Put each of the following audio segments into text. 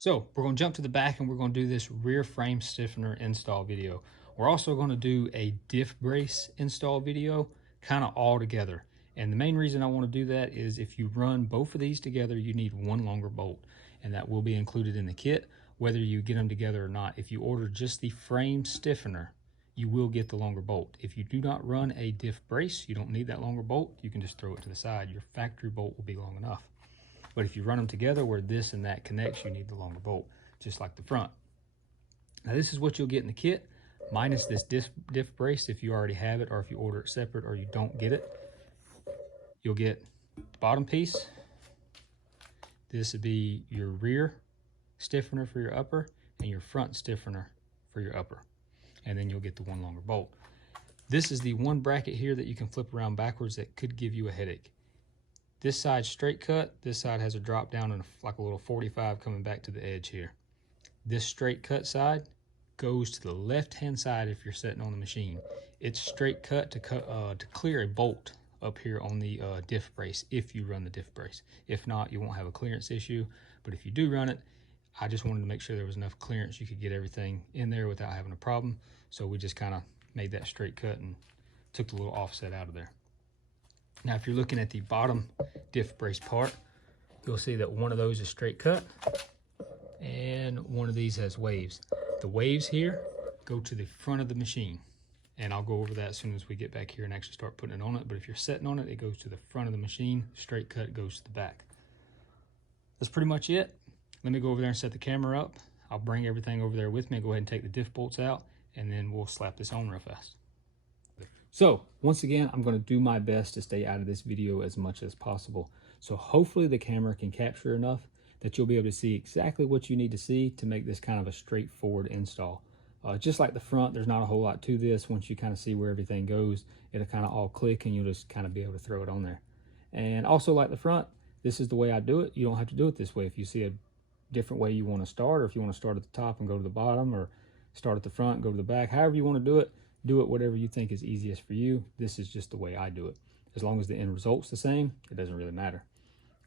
So we're going to jump to the back and we're going to do this rear frame stiffener install video. We're also going to do a diff brace install video kind of all together. And the main reason I want to do that is if you run both of these together, you need one longer bolt, and that will be included in the kit, whether you get them together or not. If you order just the frame stiffener, you will get the longer bolt. If you do not run a diff brace, you don't need that longer bolt. You can just throw it to the side. Your factory bolt will be long enough. But if you run them together where this and that connects, you need the longer bolt, just like the front. Now this is what you'll get in the kit, minus this diff brace if you already have it, or if you order it separate or you don't get it. You'll get the bottom piece. This would be your rear stiffener for your upper and your front stiffener for your upper. And then you'll get the one longer bolt. This is the one bracket here that you can flip around backwards that could give you a headache. This side's straight cut, this side has a drop down and like a little 45 coming back to the edge here. This straight cut side goes to the left-hand side if you're sitting on the machine. It's straight cut to clear a bolt up here on the diff brace if you run the diff brace. If not, you won't have a clearance issue, but if you do run it, I just wanted to make sure there was enough clearance you could get everything in there without having a problem. So we just kind of made that straight cut and took the little offset out of there. Now, if you're looking at the bottom diff brace part, you'll see that one of those is straight cut and one of these has waves. The waves here go to the front of the machine, and I'll go over that as soon as we get back here and actually start putting it on it. But if you're sitting on it, it goes to the front of the machine. Straight cut goes to the back. That's pretty much it. Let me go over there and set the camera up. I'll bring everything over there with me. Go ahead and take the diff bolts out, and then we'll slap this on real fast. So once again, I'm going to do my best to stay out of this video as much as possible. So hopefully the camera can capture enough that you'll be able to see exactly what you need to see to make this kind of a straightforward install. Just like the front, there's not a whole lot to this. Once you kind of see where everything goes, it'll kind of all click and you'll just kind of be able to throw it on there. And also like the front, this is the way I do it. You don't have to do it this way. If you see a different way you want to start, or if you want to start at the top and go to the bottom, or start at the front and go to the back, however you want to do it whatever you think is easiest for you. This is just the way I do it. As long as the end result's the same, it doesn't really matter.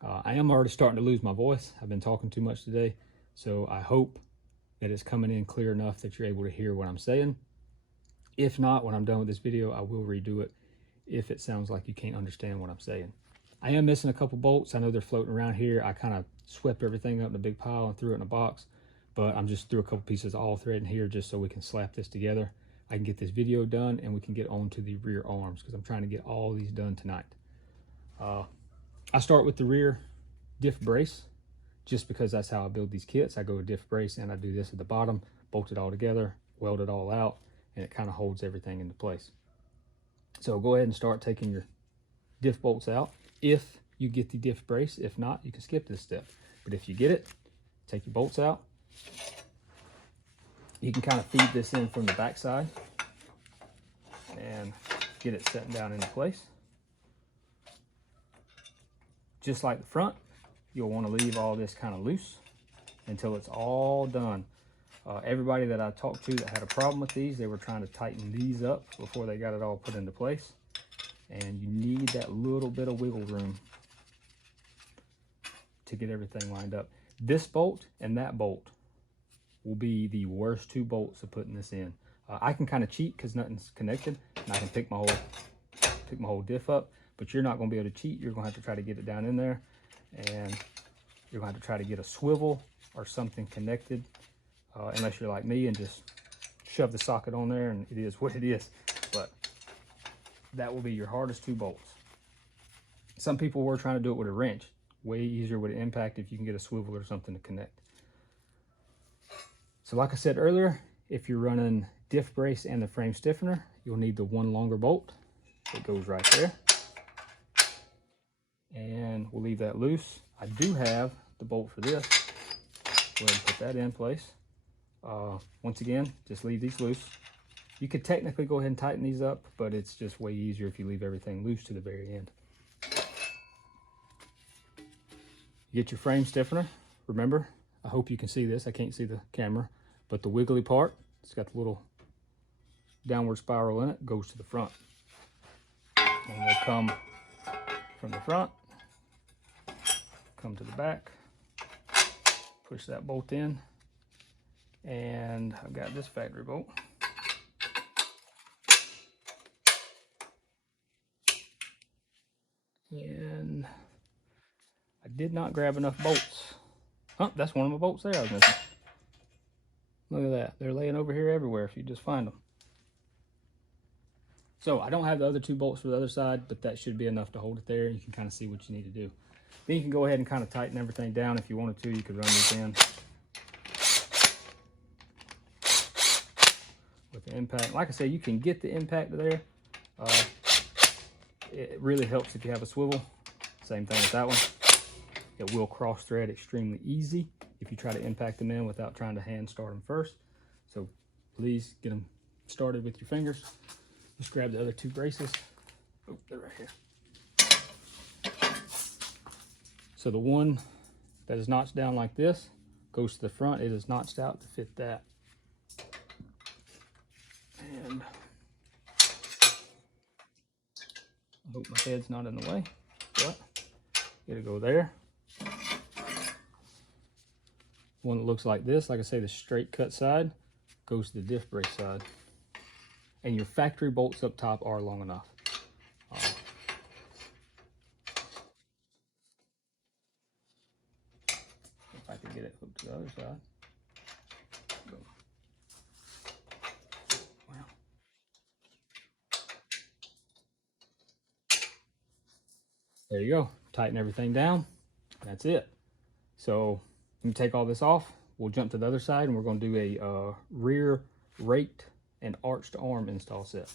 I am already starting to lose my voice. I've been talking too much today, so I hope that it's coming in clear enough that you're able to hear what I'm saying. If not, when I'm done with this video, I will redo it if it sounds like you can't understand what I'm saying. I am missing a couple bolts. I know they're floating around here. I kind of swept everything up in a big pile and threw it in a box, but I'm just threw a couple pieces of all thread in here just so we can slap this together. I can get this video done and we can get on to the rear arms because I'm trying to get all these done tonight. I start with the rear diff brace just because that's how I build these kits. I go with diff brace and I do this at the bottom, bolt it all together, weld it all out, and it kind of holds everything into place. So go ahead and start taking your diff bolts out if you get the diff brace. If not, you can skip this step. But if you get it, take your bolts out. You can kind of feed this in from the back side and get it setting down into place. Just like the front, you'll want to leave all this kind of loose until it's all done. Everybody that I talked to that had a problem with these, they were trying to tighten these up before they got it all put into place. And you need that little bit of wiggle room to get everything lined up. This bolt and that bolt will be the worst two bolts of putting this in. I can kind of cheat because nothing's connected, and I can pick my whole diff up, but you're not going to be able to cheat. You're going to have to try to get it down in there, and you're going to have to try to get a swivel or something connected, unless you're like me and just shove the socket on there and it is what it is. But that will be your hardest two bolts. Some people were trying to do it with a wrench. Way easier with an impact if you can get a swivel or something to connect. So like I said earlier, if you're running diff brace and the frame stiffener, you'll need the one longer bolt. It goes right there. And we'll leave that loose. I do have the bolt for this. Go ahead and put that in place. Once again, just leave these loose. You could technically go ahead and tighten these up, but it's just way easier if you leave everything loose to the very end. You get your frame stiffener. Remember, I hope you can see this. I can't see the camera, but the wiggly part, it's got the little downward spiral in it, goes to the front. And they'll come from the front, come to the back, push that bolt in. And I've got this factory bolt. And I did not grab enough bolts. Oh, that's one of my bolts there I was missing. Look at that. They're laying over here everywhere if you just find them. So I don't have the other two bolts for the other side, but that should be enough to hold it there. You can kind of see what you need to do. Then you can go ahead and kind of tighten everything down if you wanted to. You could run these in with the impact. Like I said, you can get the impact there. It really helps if you have a swivel. Same thing with that one. It will cross thread extremely easy if you try to impact them in without trying to hand start them first. So please get them started with your fingers. Just grab the other two braces. Oh, they're right here. So the one that is notched down like this goes to the front. It is notched out to fit that. And I hope my head's not in the way, but it'll go there. One that looks like this, like I say, the straight cut side goes to the diff brace side. And your factory bolts up top are long enough. If I could get it hooked to the other side. Go. Wow. There you go. Tighten everything down. That's it. So let me take all this off. We'll jump to the other side and we're going to do a rear raked and arched arm install set.